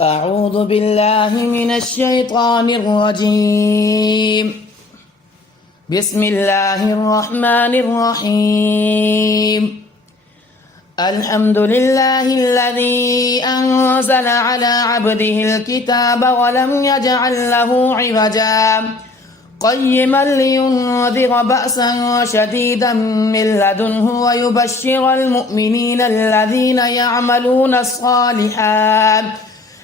أعوذ بالله من الشيطان الرجيم. بسم الله الرحمن الرحيم. الحمد لله الذي أنزل على عبده الكتاب ولم يجعل له عوجا قيما لينذر بأسا شديدا من لدنه ويبشر المؤمنين الذين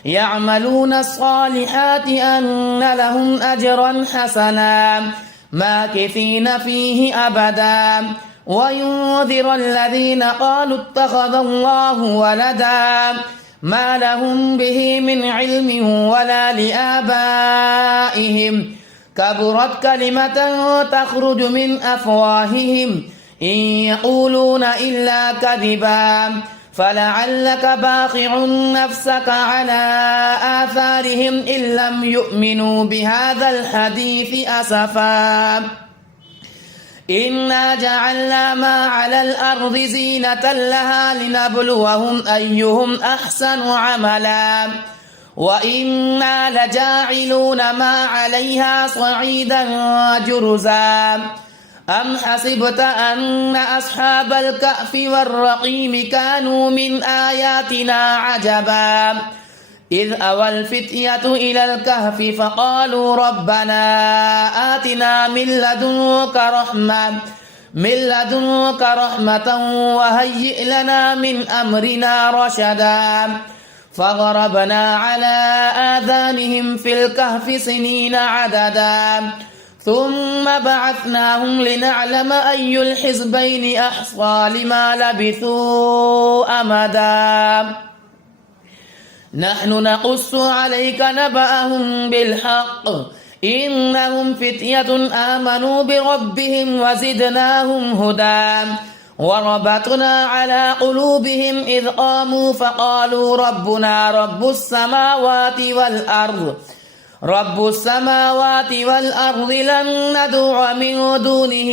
يعملون الصالحات أن لهم أجرا حسنا ماكثين فيه أبدا وينذر الذين قالوا اتخذ الله ولدا ما لهم به من علم ولا لآبائهم كبرت كلمة تخرج من أفواههم إن يقولون إلا كذبا فلعلك باخع نفسك على آثارهم إن لم يؤمنوا بهذا الحديث أسفا إنا جعلنا ما على الأرض زينة لها لنبلوهم أيهم أحسن عملا وإنا لجاعلون ما عليها صعيدا جرزا أم حسبت أن أصحاب الكهف والرقيم كانوا من آياتنا عجبا إذ أوى الفتية إلى الكهف فقالوا ربنا آتنا من لدنك رحمة وهيئ لنا من أمرنا رشدا فضربنا على آذانهم في الكهف سنين عددا ثم بعثناهم لنعلم أي الحزبين أحصى لما لبثوا أمدا نحن نقص عليك نبأهم بالحق إنهم فتية آمنوا بربهم وزدناهم هدى وربطنا على قلوبهم إذ قاموا فقالوا ربنا رب السماوات والأرض لن ندعو من دونه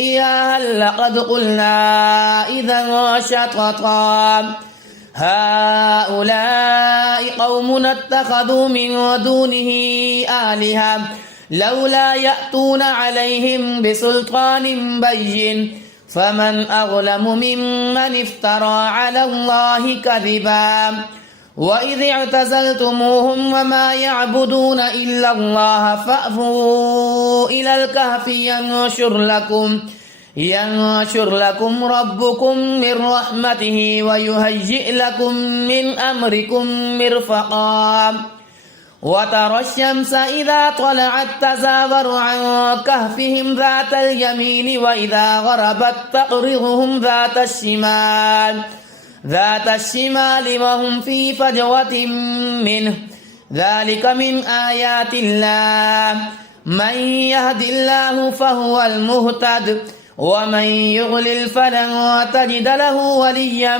إلها لقد قلنا إذا شططا هؤلاء قوم اتخذوا من دونه آلهة لولا يأتون عليهم بسلطان بين فمن أظلم ممن افترى على الله كذبا وإذ اعتزلتموهم وما يعبدون إلا الله فأووا إلى الكهف ينشر لكم ربكم من رحمته ويهيئ لكم من أمركم مرفقا وترى الشمس إذا طلعت تزاور عن كهفهم ذات اليمين وإذا غربت تقرضهم ذات الشمال وهم في فجوة منه ذلك من آيات الله من يهد الله فهو المهتد ومن يضلل فلن تجد له وليا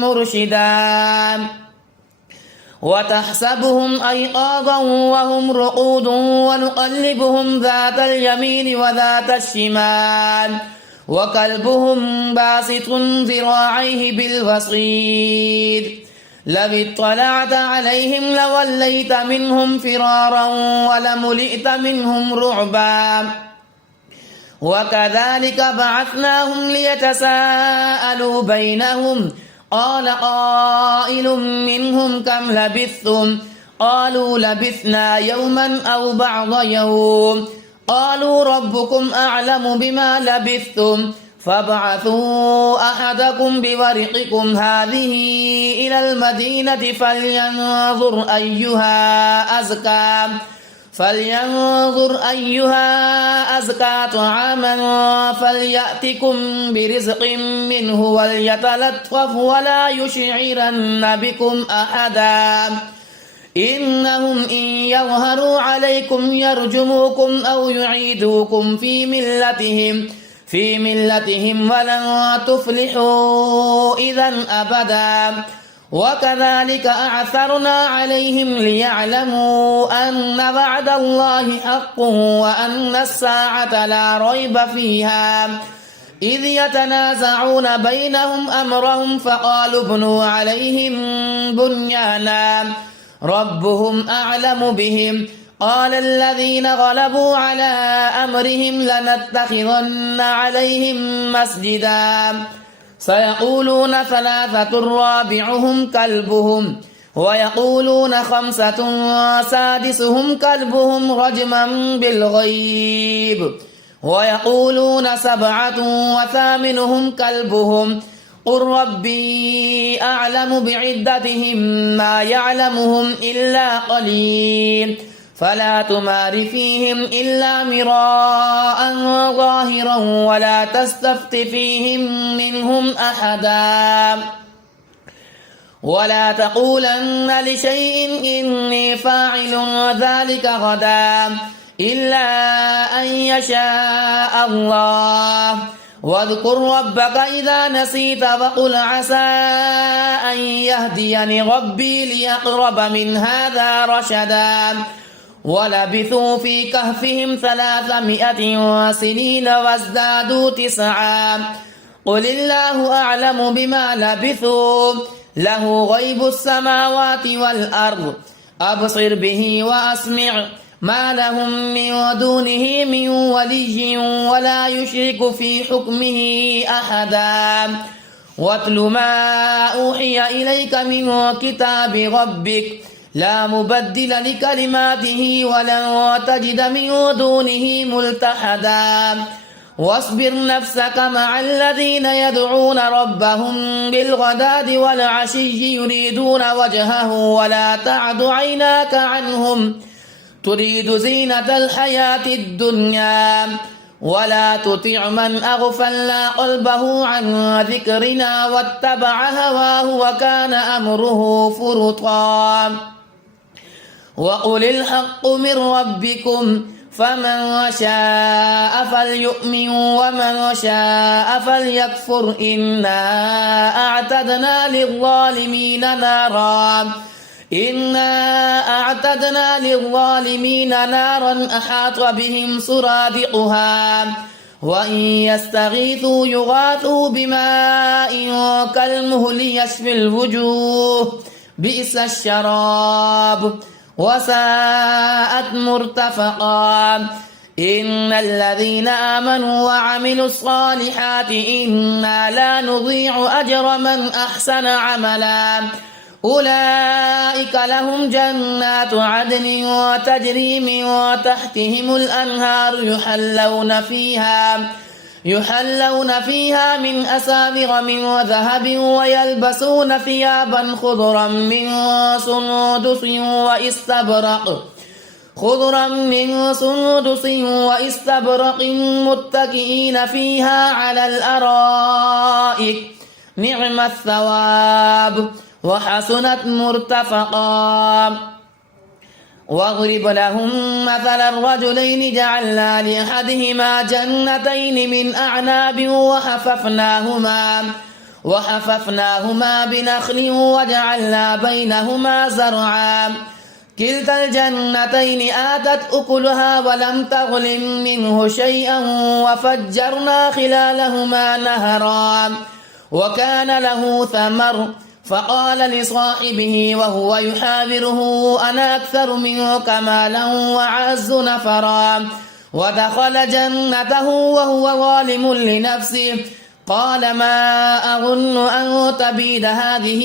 مرشدا وتحسبهم أيقاظا وهم رقود ونقلبهم ذات اليمين وذات الشمال وكلبهم باسط ذراعيه بالوصيد لو اطلعت عليهم لوليت منهم فرارا ولملئت منهم رعبا وكذلك بعثناهم ليتساءلوا بينهم قال قائل منهم كم لبثتم قالوا لبثنا يوما أو بعض يوم قالوا ربكم أعلم بما لبثتم فابعثوا أحدكم بورقكم هذه إلى المدينة فلينظر أيها أزكى طعاما فليأتكم برزق منه وليتلطف ولا يشعرن بكم أحدا إنهم إن يظهروا عليكم يرجموكم أو يعيدوكم في ملتهم ولن تفلحوا إذا أبدا وكذلك أعثرنا عليهم ليعلموا أن وعد الله حق وأن الساعة لا ريب فيها إذ يتنازعون بينهم أمرهم فقالوا ابنوا عليهم بنيانا ربهم أعلم بهم قال الذين غلبوا على أمرهم لنتخذن عليهم مسجدا سيقولون ثلاثة رابعهم كلبهم ويقولون خمسة سادسهم كلبهم رجما بالغيب ويقولون سبعة وثامنهم كلبهم قل ربي أعلم بعدتهم ما يعلمهم إلا قليل فلا تمار فيهم إلا مراء ظاهرا ولا تستفت فيهم منهم أحدا ولا تقولن لشيء إني فاعل ذلك غدا إلا أن يشاء الله واذكر ربك إذا نسيت وقل عسى أن يهديني ربي ليقرب من هذا رشدا ولبثوا في كهفهم 300 سنين وازدادوا 9 قل الله أعلم بما لبثوا له غيب السماوات والأرض أبصر به وأسمع ما لهم من دونه من ولي ولا يشرك في حكمه أحدا واتل ما أوحي إليك من كتاب ربك لا مبدل لكلماته ولن تجد من دونه ملتحدا واصبر نفسك مع الذين يدعون ربهم بالغداة والعشي يريدون وجهه ولا تعد عيناك عنهم تريد زينة الحياة الدنيا ولا تطع من أغفلنا قلبه عن ذكرنا واتبع هواه وكان أمره فرطا وقل الحق من ربكم فمن شاء فليؤمن ومن شاء فليكفر إنا أعتدنا للظالمين نارا أحاط بهم سرادقها وإن يستغيثوا يغاثوا بماء كالمهل يشفي الوجوه بئس الشراب وساءت مرتفقا إن الذين آمنوا وعملوا الصالحات إنا لا نضيع أجر من أحسن عملا أولئك لهم جنات عدن وتجري من تحتهم الأنهار يحلون فيها من أساور من ذهب ويلبسون ثيابا خضرا من سندس واستبرق متكئين فيها على الأرائك نعم الثواب وحسنت مرتفقا واضرب لهم مثل الرجلين جعلنا لأحدهما جنتين من أعناب وحففناهما بنخل وجعلنا بينهما زرعا كلتا الجنتين آتت أكلها ولم تظلم منه شيئا وفجرنا خلالهما نهرا وكان له ثمر فقال لصاحبه وهو يحاوره أنا أكثر منك مالا وأعز نفرا ودخل جنته وهو ظالم لنفسه قال ما أظن أن تبيد هذه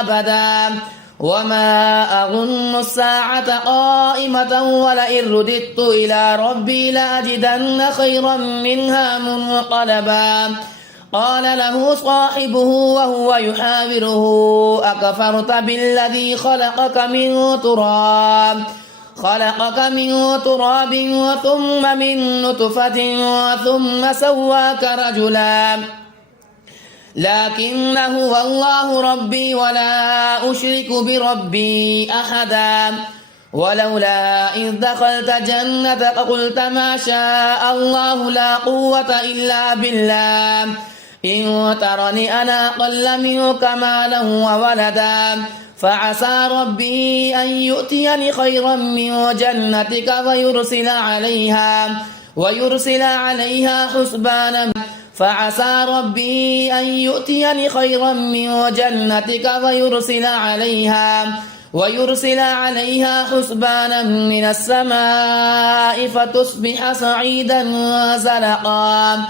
أبدا وما أظن الساعة قائمة ولئن رددت إلى ربي لأجدن خيرا منها منقلبا قال له صاحبه وهو يحاوره أكفرت بالذي خلقك من تراب ثم من نطفة ثم سواك رجلا لكن هو الله ربي ولا أشرك بربي أحدا ولولا إذ دخلت جنتك قلت ما شاء الله لا قوة إلا بالله إن ترني أنا أقل منك مالا وولدا فعسى ربي أن يؤتيني خيرا من جنتك ويرسل عليها حسبانا فعسى ربي أن يؤتيني خيرا من جنتك ويرسل عليها حسبانا من السماء فتصبح صعيدا زلقا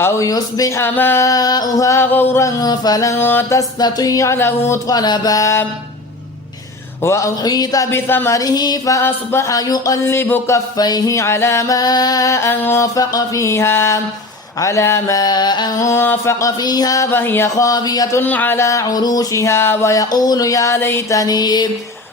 أو يصبح ماؤها غورا فلن تستطيع له طلبا وأحيط بثمره فأصبح يقلب كفيه على ما أنفق فيها فهي خاوية على عروشها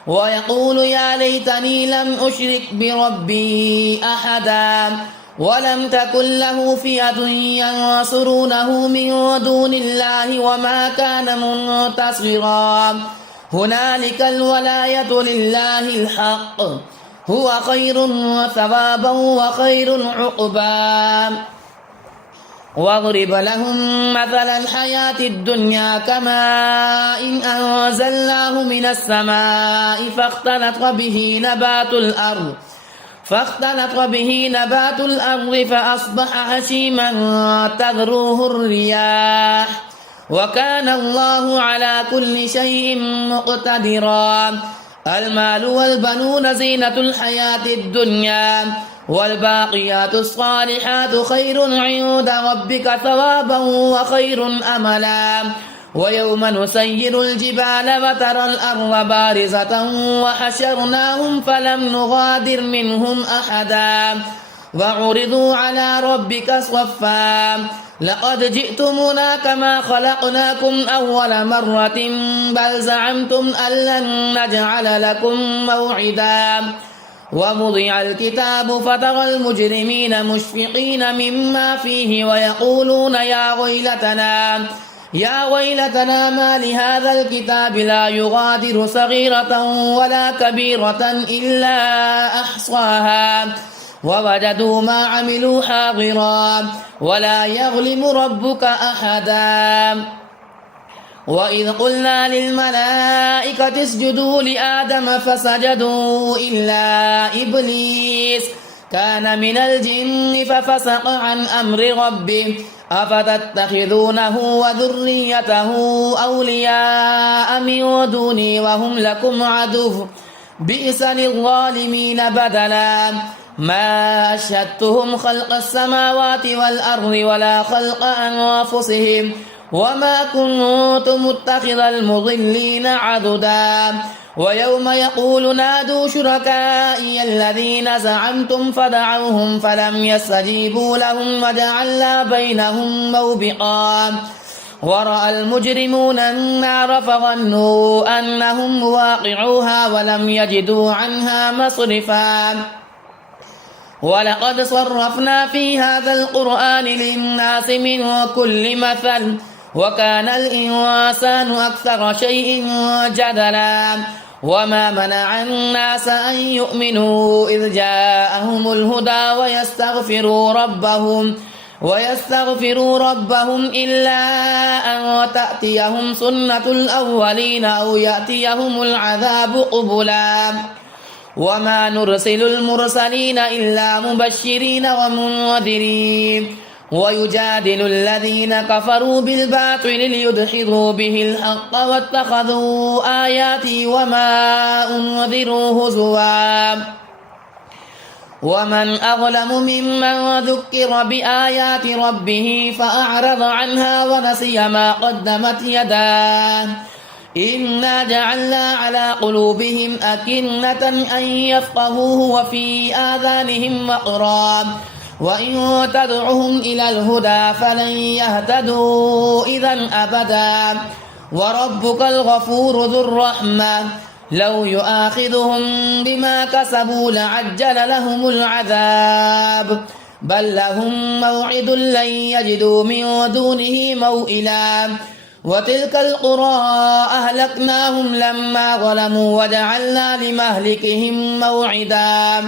ويقول يا ليتني لم أشرك بربي أحدا ولم تكن له فئة ينصرونه من دون الله وما كان منتصرا هنالك الولاية لله الحق هو خير ثوابا وخير عقبا واضرب لهم مثل الحياة الدنيا كماء إن أنزلناه من السماء فاختلط به نبات الأرض فأصبح هشيما تذروه الرياح وكان الله على كل شيء مقتدرا المال والبنون زينة الحياة الدنيا والباقيات الصالحات خير عند ربك ثوابا وخير أملا ويوم نسير الجبال وترى الأرض بارزة وحشرناهم فلم نغادر منهم أحدا وعرضوا على ربك صفا لقد جئتمونا كما خلقناكم أول مرة بل زعمتم أن لن نجعل لكم موعدا ووضع الكتاب فترى المجرمين مشفقين مما فيه ويقولون يا ويلتنا ما لهذا الكتاب لا يغادر صغيرة ولا كبيرة إلا أحصاها ووجدوا ما عملوا حاضرا ولا يظلم ربك أحدا وإذ قلنا للملائكة اسجدوا لآدم فسجدوا إلا إبليس كان من الجن ففسق عن أمر ربه أفتتخذونه وذريته أولياء من دوني وهم لكم عدو بئس للظالمين بدلا ما أشهدتهم خلق السماوات والأرض ولا خلق أنفسهم وما كنت متخذ المضلين عضدا ويوم يقول نادوا شركائي الذين زعمتم فدعوهم فلم يستجيبوا لهم وجعلنا بينهم موبقا ورأى المجرمون النار فظنوا أنهم واقعوها ولم يجدوا عنها مصرفا ولقد صرفنا في هذا القرآن للناس من كل مثل وكان الإنسان أكثر شيء جدلا وما منع الناس أن يؤمنوا إذ جاءهم الهدى ويستغفروا ربهم إلا أن تأتيهم سنة الأولين أو يأتيهم العذاب قبلا وما نرسل المرسلين إلا مبشرين ومنذرين ويجادل الذين كفروا بالباطل ليدحضوا به الحق واتخذوا آياتي وما أنذروا هزوا ومن أظلم ممن ذكر بآيات ربه فأعرض عنها ونسي ما قدمت يداه إنا جعلنا على قلوبهم أكنة أن يفقهوه وفي آذانهم وقرا وإن تدعهم إلى الهدى فلن يهتدوا إذا أبدا وربك الغفور ذو الرحمة لو يؤاخذهم بما كسبوا لعجل لهم العذاب بل لهم موعد لن يجدوا من دونه موئلا وتلك القرى أهلكناهم لما ظلموا وجعلنا لمهلكهم موعدا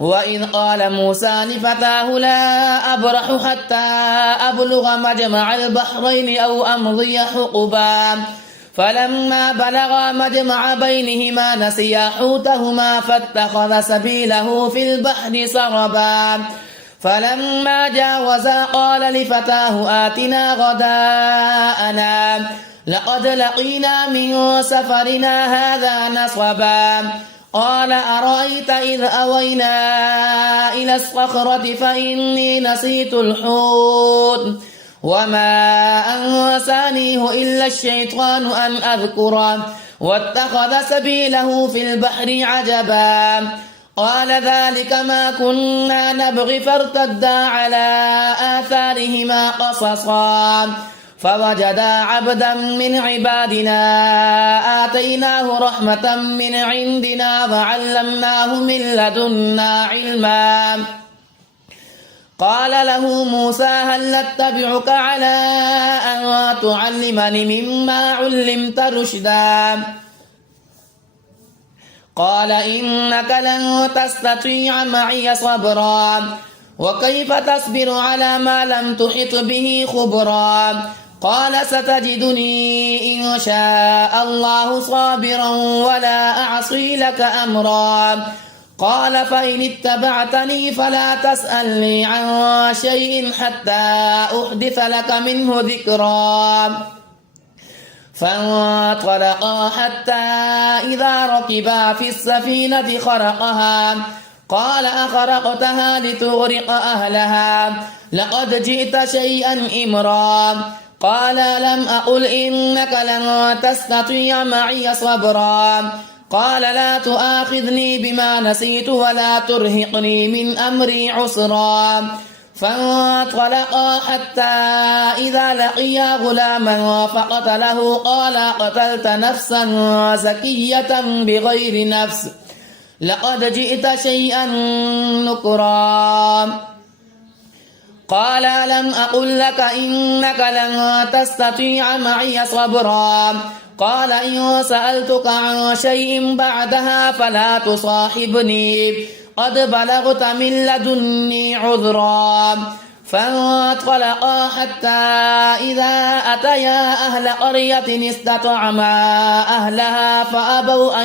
وإذ قال موسى لفتاه لا أبرح حتى أبلغ مجمع البحرين أو أمضي حقبا فلما بلغا مجمع بينهما نسيا حوتهما فاتخذ سبيله في البحر سربا فلما جاوزا قال لفتاه آتنا غداءنا لقد لقينا من سفرنا هذا نصبا قال أرأيت إذ أوينا إلى الصخرة فإني نسيت الحوت وما أنسانيه إلا الشيطان أن أذكره واتخذ سبيله في البحر عجبا قال ذلك ما كنا نبغي فارتدا على آثارهما قصصا فوجدا عبدا من عبادنا آتيناه رحمة من عندنا وعلمناه من لدنا علما قال له موسى هل اتبعك على أن تعلمني مما علمت رشدا قال إنك لن تستطيع معي صبرا وكيف تصبر على ما لم تحط به خبرا قال ستجدني إن شاء الله صابرا ولا أعصي لك أمرا قال فإن اتبعتني فلا تسألني عن شيء حتى أحدث لك منه ذكرا فانطلقا حتى إذا ركبا في السفينة خرقها قال أخرقتها لتغرق أهلها لقد جئت شيئا إمرا قال لم أقل إنك لن تستطيع معي صبرا قال لا تؤاخذني بما نسيت ولا ترهقني من أمري عسرا فانطلقا حتى إذا لقيا غلاما فقتله قال قتلت نفسا زكية بغير نفس لقد جئت شيئا نكرا قال لم أقل لك إنك لن تستطيع معي صبرا قال إن سألتك عن شيء بعدها فلا تصاحبني قد بلغت من لدني عذرا فانطلقا حتى إذا أتيا أهل قرية استطعما أهلها فأبوا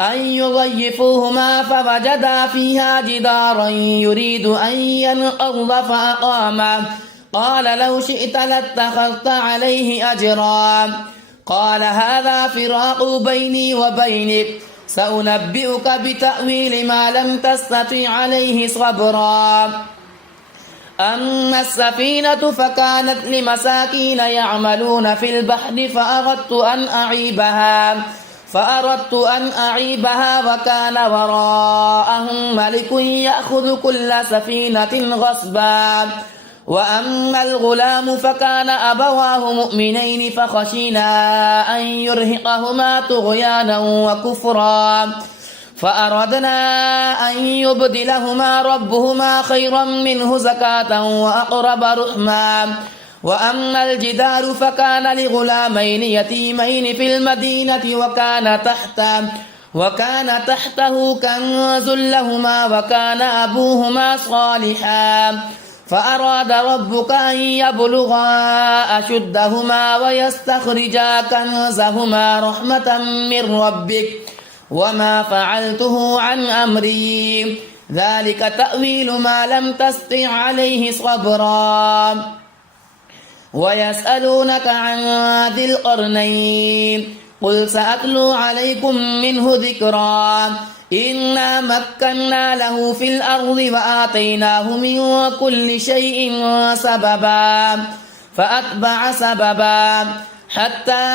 أن يضيفوهما فوجدا فيها جدارا يريد أن ينقض فأقامه قال لو شئت لاتخذت عليه أجرا قال هذا فراق بيني وبينك سأنبئك بتأويل ما لم تستطع عليه صبرا أما السفينة فكانت لمساكين يعملون في البحر فأردت أن أعيبها وكان وراءهم ملك يأخذ كل سفينة غصبا وأما الغلام فكان أبواه مؤمنين فخشينا أن يرهقهما طغيانا وكفرا فأردنا أن يبدلهما ربهما خيرا منه زكاة وأقرب رحما وأما الجدار فكان لغلامين يتيمين في المدينة وكان تحته كنز لهما وكان أبوهما صالحا فأراد ربك أن يبلغا أشدهما ويستخرجا كنزهما رحمة من ربك وما فعلته عن أمري ذلك تأويل ما لم تستطع عليه صبرا ويسألونك عن ذي القرنين قل سأتلو عليكم منه ذكرا إنا مكنا له في الأرض وآتيناه من كل شيء سببا فأتبع سببا حتى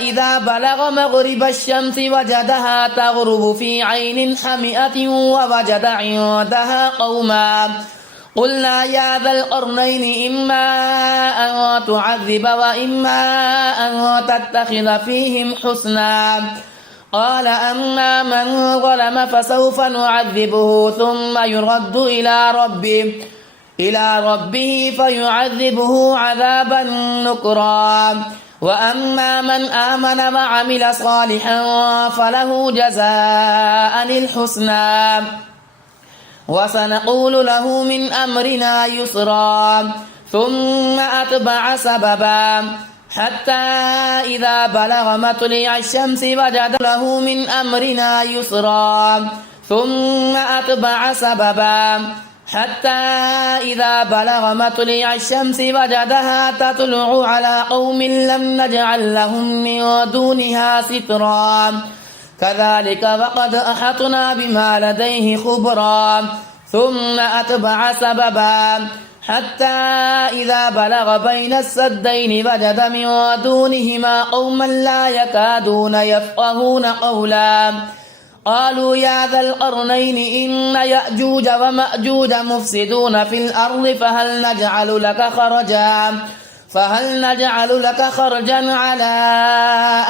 إذا بلغ مغرب الشمس وجدها تغرب في عين حمئة ووجد عندها قوما قلنا يا ذا القرنين إما أن تعذب وإما أن تتخذ فيهم حسنا قال أما من ظلم فسوف نعذبه ثم يرد إلى ربه فيعذبه عذابا نكرا وأما من آمن وعمل صالحا فله جزاء الحسنى وسنقول له من أمرنا يسرا ثم أتبع سببا حتى إذا بلغ مطلع الشمس وجد له من أمرنا يسرا ثم أتبع سببا حتى إذا بلغ مطلع الشمس وجدها تطلع على قوم لم نجعل لهم من دونها سترا كذلك وقد أحطنا بما لديه خبرا ثم أتبع سببا حتى إذا بلغ بين السدين وجد من دونهما قوما لا يكادون يفقهون قولا قالوا يا ذا القرنين إن يأجوج ومأجوج مفسدون في الأرض فهل نجعل لك خرجا على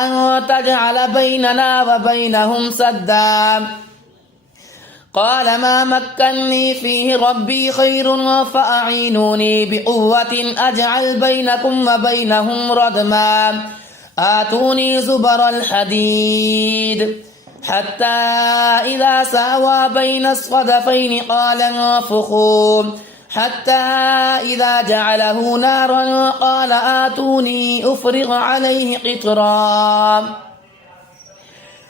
أن تجعل بيننا وبينهم سدا قال ما مكني فيه ربي خير فأعينوني بقوة أجعل بينكم وبينهم ردما آتوني زبر الحديد حتى إذا ساوى بين الصدفين قال انفخوا حتى إذا جعله نارا قال آتوني أفرغ عليه قطرا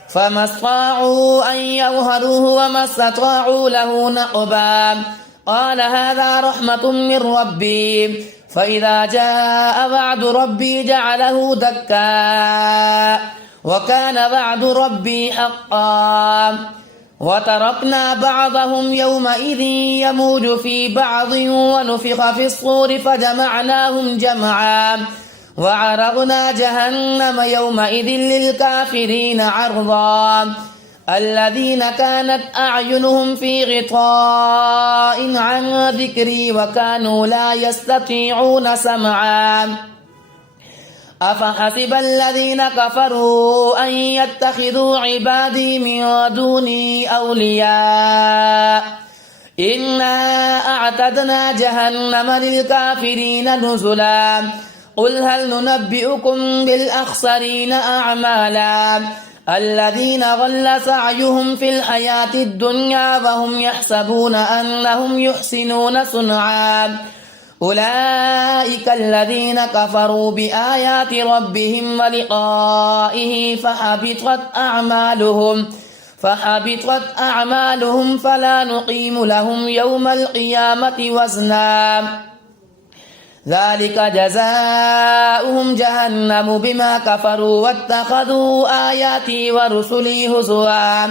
فما استطاعوا أن يظهروه وما استطاعوا له نقبا قال هذا رحمة من ربي فإذا جاء وعد ربي جعله دكا وكان وعد ربي حقا وتركنا بعضهم يومئذ يموج في بعض ونفخ في الصور فجمعناهم جمعا وعرضنا جهنم يومئذ للكافرين عرضا الذين كانت أعينهم في غطاء عن ذكري وكانوا لا يستطيعون سمعا أفحسب الذين كفروا أن يتخذوا عبادي من دوني أولياء إنا أعتدنا جهنم للكافرين نزلا قل هل ننبئكم بالأخسرين أعمالا الذين ضل سعيهم في الحياة الدنيا وهم يحسبون أنهم يحسنون صنعا أولئك الذين كفروا بآيات ربهم ولقائه فحبطت أعمالهم فلا نقيم لهم يوم القيامة وزنا ذلك جزاؤهم جهنم بما كفروا واتخذوا آياتي ورسلي هزوا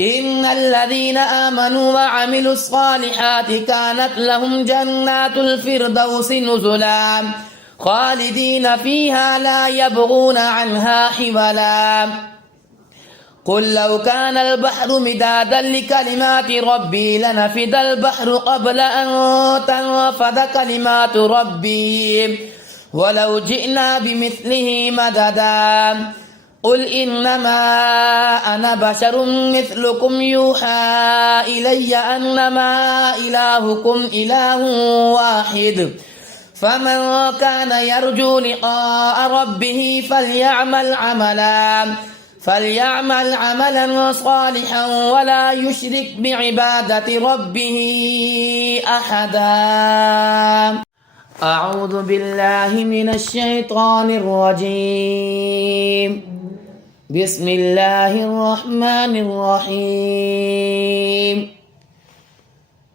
إن الذين آمنوا وعملوا الصالحات كانت لهم جنات الفردوس نزلا خالدين فيها لا يبغون عنها حولا قل لو كان البحر مدادا لكلمات ربي لنفد البحر قبل أن تنفد كلمات ربي ولو جئنا بمثله مددا قل إنما أنا بشر مثلكم يوحى إلي أنما إلهكم إله واحد فمن كان يرجو لقاء ربه فليعمل عملا صالحا ولا يشرك بعبادة ربه أحدا أعوذ بالله من الشيطان الرجيم بسم الله الرحمن الرحيم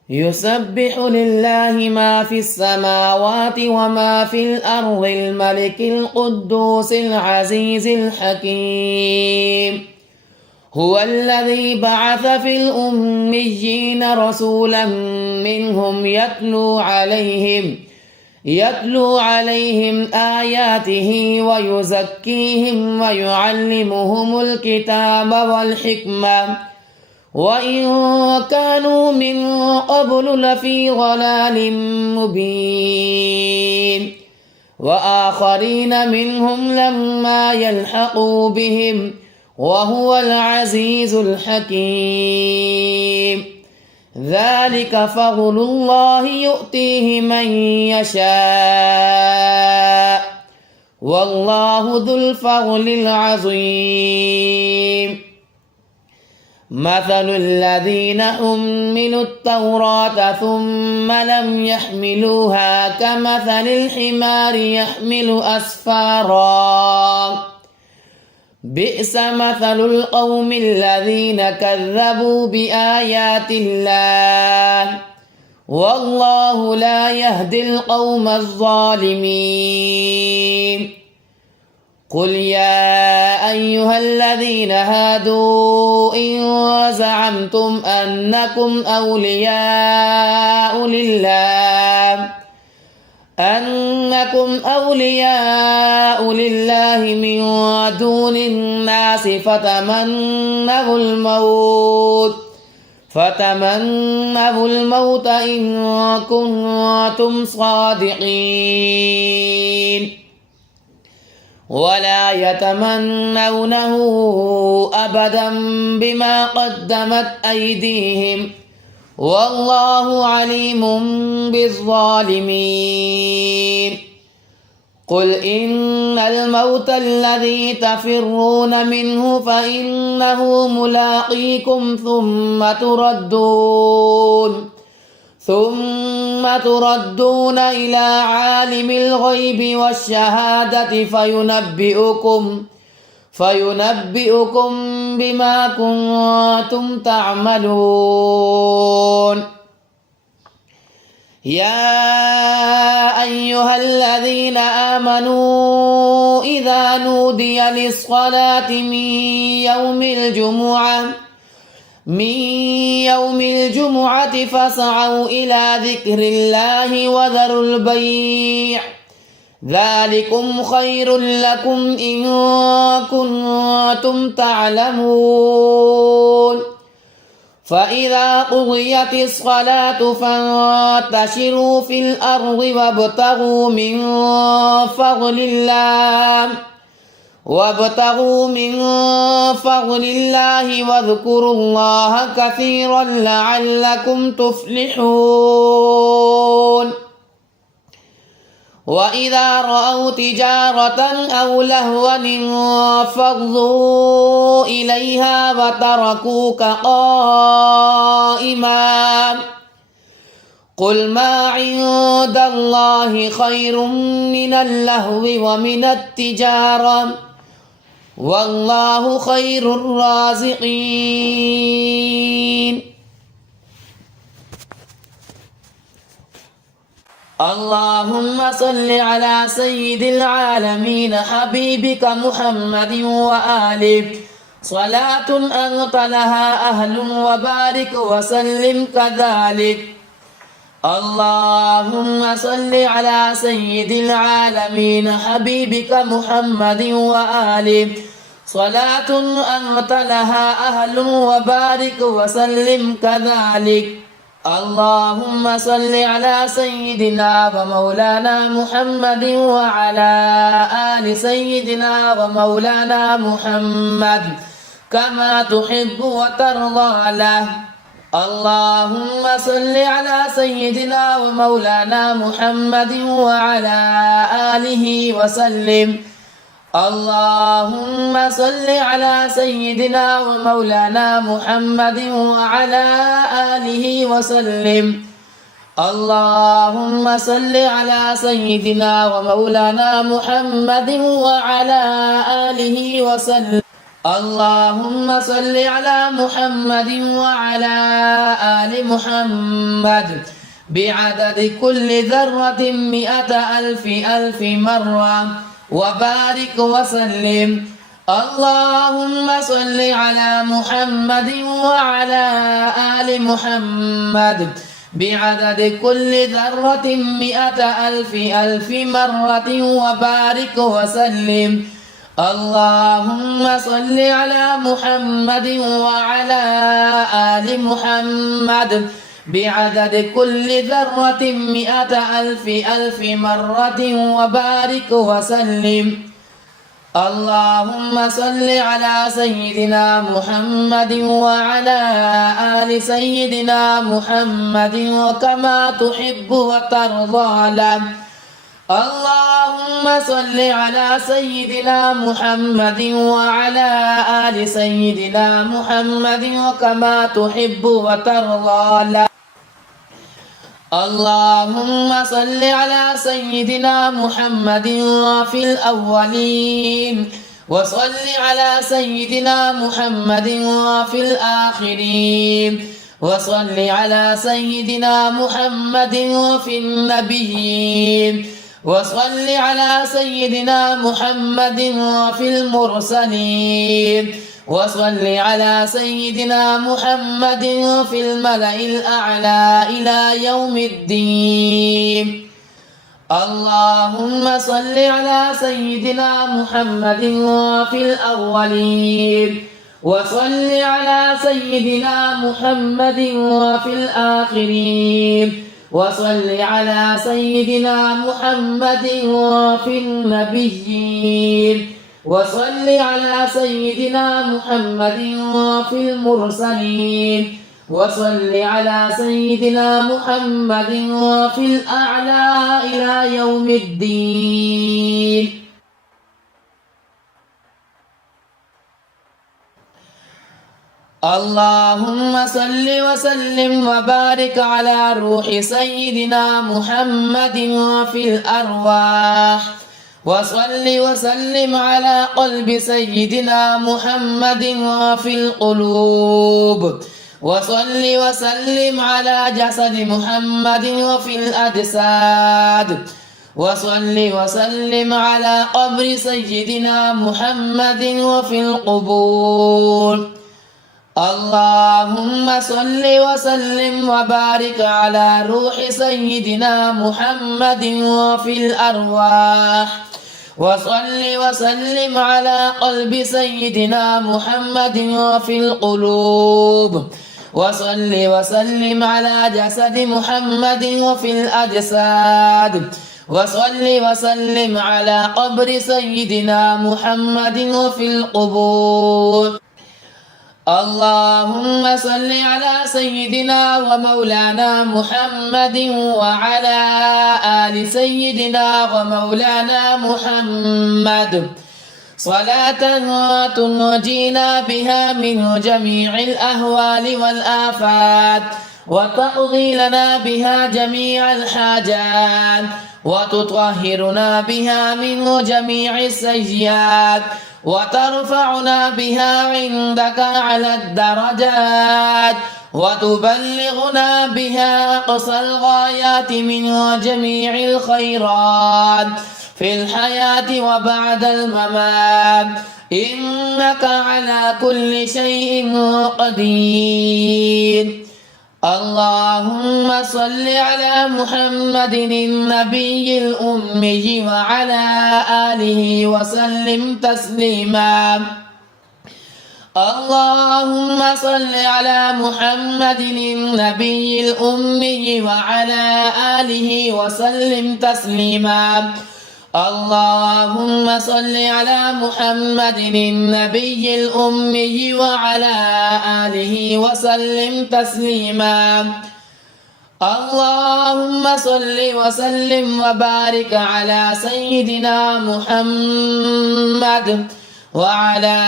يسبح لله ما في السماوات وما في الأرض الملك القدوس العزيز الحكيم هو الذي بعث في الأميين رسولا منهم يتلو عليهم آياته ويزكيهم ويعلمهم الكتاب والحكمة وإن كانوا من قبل لفي ضلال مبين وآخرين منهم لما يلحقوا بهم وهو العزيز الحكيم ذلك فضل الله يؤتيه من يشاء والله ذو الفضل العظيم مثل الذين حملوا التوراة ثم لم يحملوها كمثل الحمار يحمل أسفارا بئس مثل القوم الذين كذبوا بآيات الله والله لا يهدي القوم الظالمين. قل يا أيها الذين هادوا إن زعمتم أنكم أولياء لله من دون الناس فتمنوا الموت إن كنتم صادقين ولا يتمنونه أبدا بما قدمت أيديهم والله عليم بالظالمين. قل إن الموت الذي تفرون منه فإنه ملاقيكم ثم تردون إلى عالم الغيب والشهادة فينبئكم بما كنتم تعملون. يا أيها الذين آمنوا إذا نودي للصلاة من يوم الجمعة فاسعوا إلى ذكر الله وذروا البيع ذلكم خير لكم إن كنتم تعلمون. فإذا قضيت الصلاة فانتشروا في الأرض وابتغوا من فضل الله واذكروا الله كثيرا لعلكم تفلحون. وإذا رأوا تجارة أو لهوا انفضوا إليها وتركوك قائما قل ما عند الله خير من اللهو ومن التجارة والله خير الرازقين. اللهم صل على سيد العالمين حبيبك محمد وآله صلاة أنت لها أهل وبارك وسلم كذلك. اللهم صل على سيد العالمين حبيبك محمد وآله صلاة أنت لها أهل وبارك وسلم كذلك. اللهم صل على سيدنا ومولانا محمد وعلى آل سيدنا ومولانا محمد كما تحب وترضى له. اللهم صل على سيدنا ومولانا محمد وعلى آله وسلم. اللهم صل على سيدنا ومولانا محمد وعلى آله وسلم. اللهم صل على سيدنا ومولانا محمد وعلى آله وسلم. اللهم صل على محمد وعلى آل محمد بعدد كل ذرة 100,000 مرة وبارك وسلم. اللهم صل على محمد وعلى آل محمد بعدد كل ذرة 100,000 مرة وبارك وسلم. اللهم صل على محمد وعلى آل محمد بعدد كل ذرة 100,000 مرة وبارك وسلم. اللهم صل على سيدنا محمد وعلى آل سيدنا محمد وكما تحب وترضى له. اللهم صل على سيدنا محمد وعلى آل سيدنا محمد وكما تحب وترضى له. اللهم صل على سيدنا محمد في الأولين وصل على سيدنا محمد في الآخرين وصل على سيدنا محمد وفي النبيين وصل على سيدنا محمد وفي المرسلين وصل على سيدنا محمد وفي الملأ الأعلى إلى يوم الدين. اللهم صل على سيدنا محمد وفي الأولين وصل على سيدنا محمد وفي الآخرين وصل على سيدنا محمد وفي النبيين وصل على سيدنا محمد وفي المرسلين وصل على سيدنا محمد وفي الأعلى إلى يوم الدين. اللهم صل وسلم وبارك على روح سيدنا محمد وفي الأرواح وصل وسلم على قلب سيدنا محمد وفي القلوب وصل وسلم على جسد محمد وفي الأجساد وصل وسلم على قبر سيدنا محمد وفي القبور. اللهم صل وسلم وبارك على روح سيدنا محمد وفي الأرواح وصل وسلم على قلب سيدنا محمد وفي القلوب وصل وسلم على جسد محمد وفي الأجساد وصل وسلم على قبر سيدنا محمد وفي القبور. اللهم صل على سيدنا ومولانا محمد وعلى آل سيدنا ومولانا محمد صلاة تنجينا بها من جميع الأهوال والآفات وتقضي لنا بها جميع الحاجات وتطهرنا بها من جميع السيئات وترفعنا بها عندك على الدرجات وتبلغنا بها أقصى الغايات من جميع الخيرات في الحياة وبعد الممات إنك على كل شيء قدير. اللهم صل على محمد النبي الأمي وعلى آله وسلم تسليما. اللهم صل على محمد النبي الأمي وعلى آله وسلم تسليما. اللهم صل على محمد النبي الأمي وعلى آله وسلم تسليما. اللهم صل وسلم وبارك على سيدنا محمد وعلى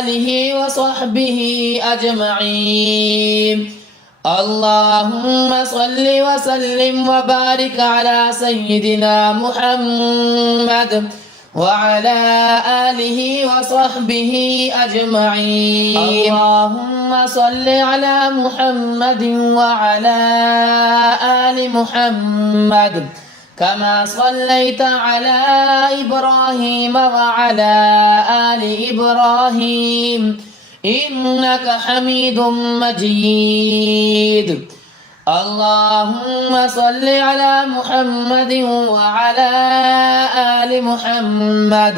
آله وصحبه أجمعين. اللهم صل وسلم وبارك على سيدنا محمد وعلى آله وصحبه أجمعين. اللهم صل على محمد وعلى آل محمد كما صليت على إبراهيم وعلى آل إبراهيم إنك حميد مجيد. اللهم صل على محمد وعلى آل محمد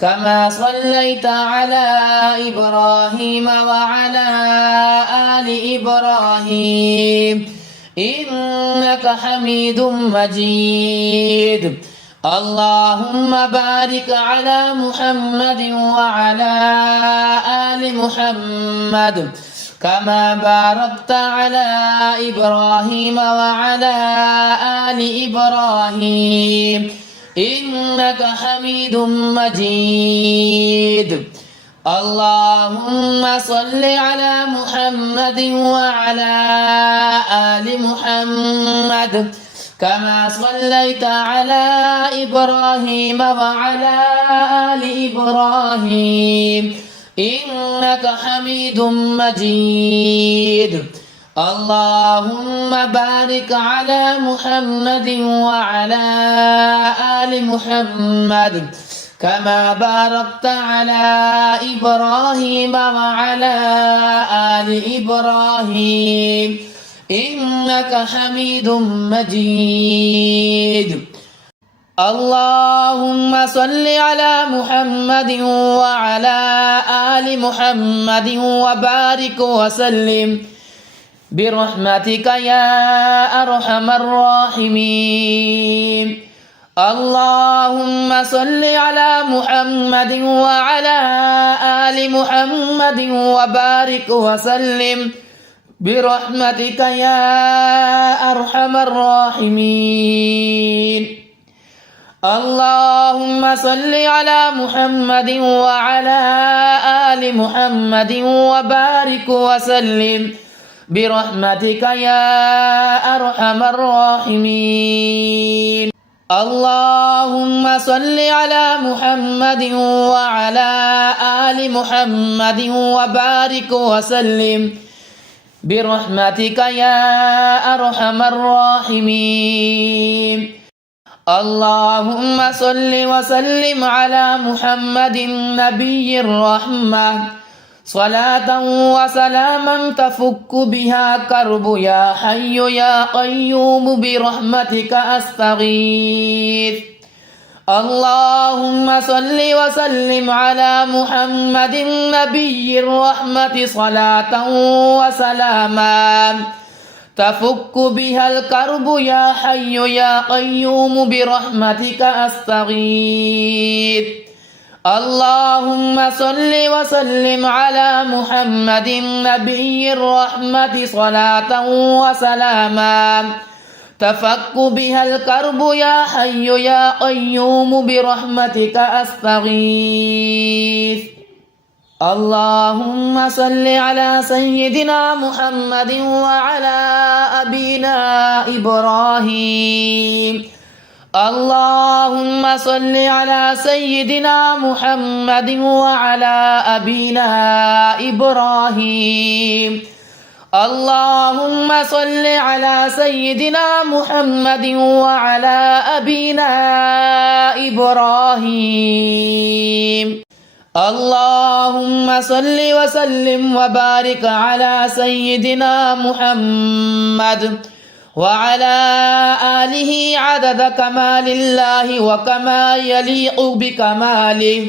كما صليت على إبراهيم وعلى آل إبراهيم إنك حميد مجيد. اللهم بارك على محمد وعلى آل محمد كما باركت على إبراهيم وعلى آل إبراهيم إنك حميد مجيد. اللهم صل على محمد وعلى آل محمد كما صليت على إبراهيم وعلى آل إبراهيم إنك حميد مجيد. اللهم بارك على محمد وعلى آل محمد كما باركت على إبراهيم وعلى آل إبراهيم إنك حميد مجيد. اللهم صل على محمد وعلى آل محمد وبارك وسلم برحمتك يا أرحم الراحمين. اللهم صل على محمد وعلى آل محمد وبارك وسلم برحمتك يا أرحم الراحمين. اللهم صل على محمد وعلى آل محمد وبارك وسلم برحمتك يا أرحم الراحمين. اللهم صل على محمد وعلى آل محمد وبارك وسلم برحمتك يا أرحم الراحمين. اللهم صل وسلم على محمد نبي الرحمة صلاة وسلاما تفك بها كرب يا حي يا قيوم برحمتك أستغيث. اللهم صل وسلم على محمد نبي الرحمة صلاة وسلاما تفك بها الكرب يا حي يا قيوم برحمتك أستغيث. اللهم صل وسلم على محمد نبي الرحمة صلاة وسلاما تفك بها الكرب يا حي يا قيوم برحمتك أستغيث. اللهم صل على سيدنا محمد وعلى أبينا إبراهيم. اللهم صل على سيدنا محمد وعلى أبينا إبراهيم. اللهم صل على سيدنا محمد وعلى أبينا إبراهيم. اللهم صل وسلم وبارك على سيدنا محمد وعلى آله عدد كمال الله وكما يليق بكماله.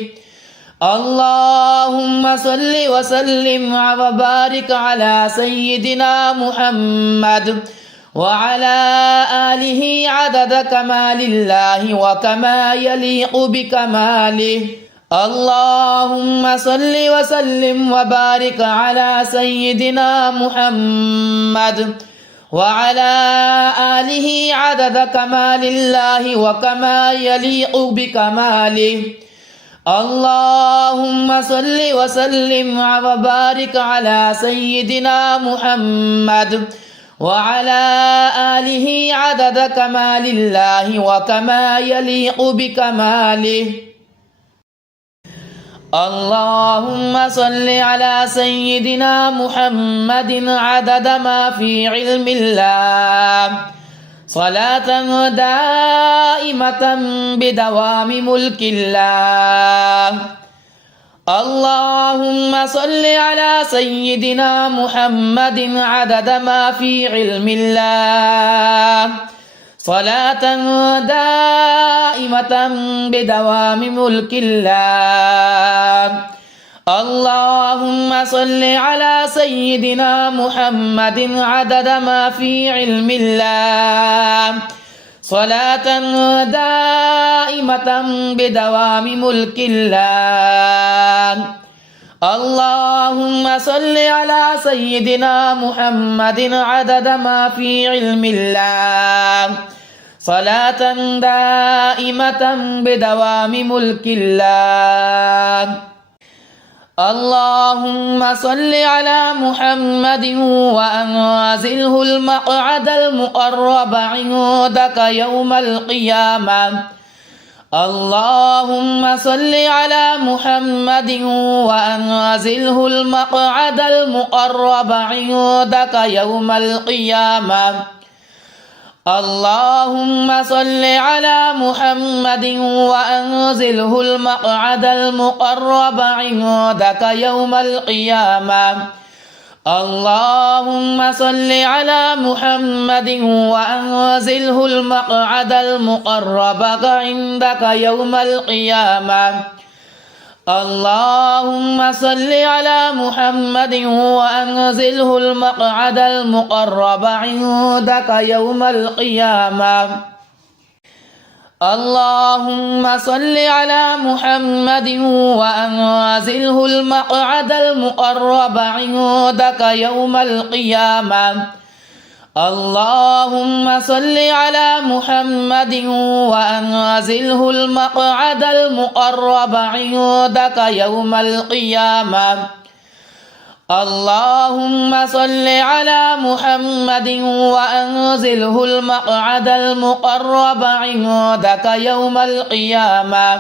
اللهم صل وسلم وبارك على سيدنا محمد وعلى آله عدد كمال الله وكما يليق بكماله. اللهم صل وسلم وبارك على سيدنا محمد وعلى آله عدد كمال الله وكما يليق بكماله. اللهم صل وسلم وبارك على سيدنا محمد وعلى آله عدد كمال الله وكما يليق بكماله. اللهم صل على سيدنا محمد عدد ما في علم الله صلاة دائمة بدوام ملك الله. اللهم صل على سيدنا محمد عدد ما في علم الله صلاة دائمة بدوام ملك الله. اللهم صل على سيدنا محمد عدد ما في علم الله صلاة دائمة بدوام ملك الله. اللهم صل على سيدنا محمد عدد ما في علم الله صلاة دائمة بدوام ملك الله. اللهم صل على محمد وأنزله المقعد المقرب عندك يوم القيامة. اللهم صل على محمد وأنزله المقعد المقرب عندك يوم القيامة. اللهم صل على محمد وأنزله المقعد المقرب عندك يوم القيامة. اللهم صل على محمد وأنزله المقعد المقرب عندك يوم القيامة. اللهم صل على محمد وأنزله المقعد المقرب عندك يوم القيامة. اللهم صل على محمد وأنزله المقعد المقرب عندك يوم القيامة. اللهم صل على محمد وأنزله المقعد المقرب عندك يوم القيامة. اللهم صل على محمد وأنزله المقعد المقرب عندك يوم القيامة.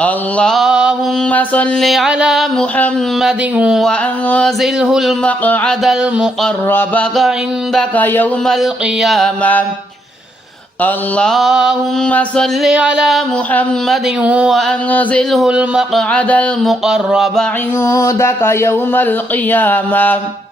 اللهم صل على محمد وأنزله المقعد المقرب عندك يوم القيامة. اللهم صل على محمد وأنزله المقعد المقرب عندك يوم القيامة.